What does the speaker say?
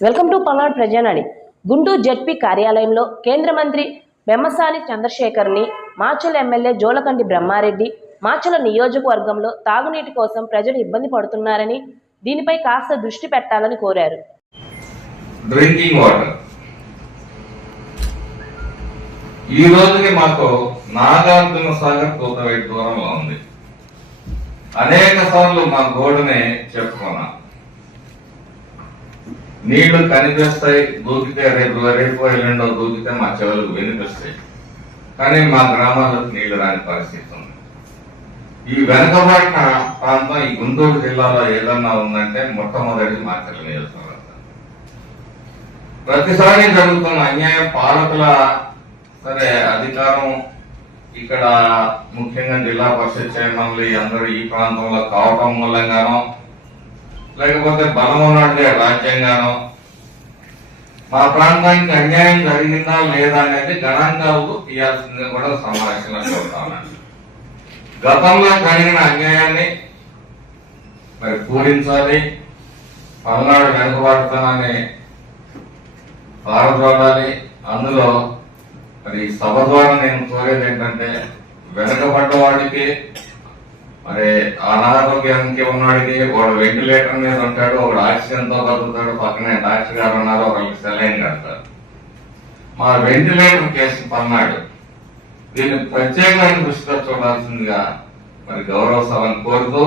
Welcome to Palnadu Prajanadi Guntur ZP కార్యాలయంలో కేంద్ర మంత్రి పెమ్మసాని చంద్రశేఖర్ని మాచల్ ఎమ్మెల్యే జోలకండి బ్రహ్మారెడ్డి మాచల నియోజకవర్గంలో తాగునీటి కోసం ప్రజలు ఇబ్బంది పడుతున్నారని దీనిపై కాస్త దృష్టి పెట్టాలని కోరారు. డ్రింకింగ్ వాటర్ ఈ రోజుకి మాకు నాగార్జున సాగర్ కూతవేటి దూరంలో ఉంది. అనేక సార్లు మా గోడుని చెప్పుకున్నాం. నీళ్ళు కనిపిస్తాయి దూకితే రేపు రేపు ఎల్లుండో దూకితే మా చెవులకు వినిపిస్తాయి కానీ మా గ్రామాలకు నీళ్ళు రాని పరిస్థితి ఉంది. ఈ వెనుకబడిన ప్రాంతం ఈ గుంటూరు జిల్లాలో ఏదన్నా ఉందంటే మొట్టమొదటి మాచర్ల నియోజకవర్గం. ప్రతిసారి జరుగుతున్న అన్యాయం పాలకుల సరే అధికారం ఇక్కడ ముఖ్యంగా జిల్లా పరిషత్ చైర్మన్లు అందరూ ఈ ప్రాంతంలో కావటం మూలంగానో లేకపోతే బలం ఉన్నట్టే రాజ్యాంగానో? మా ప్రాంతానికి అన్యాయం జరిగిందా లేదా అనేది గణాంకాలు తీయాల్సింది కూడా సమావేశంలో చెబుతామని గతంలో జరిగిన అన్యాయాన్ని మరి పూరించాలి. పల్నాడు వెనుకబడతానని పారద్రోడాలి అందులో మరి సభ ద్వారా నేను కోరేది ఏంటంటే వెనుకబడ్డ వాడికి మరి అనారోగ్యానికి ఉన్నాడికి వాడు వెంటిలేటర్ మీద ఉంటాడు ఒకడు ఆక్సిజన్తో కలుగుతాడు పక్కనే డాక్టర్ గారు ఉన్నారు ఒకరికి సెలైన్ కడతారు. మా వెంటిలేటర్ కేసు పన్నాడు. దీన్ని ప్రత్యేకమైన దృష్టితో చూడాల్సిందిగా మరి గౌరవ సభను కోరుతూ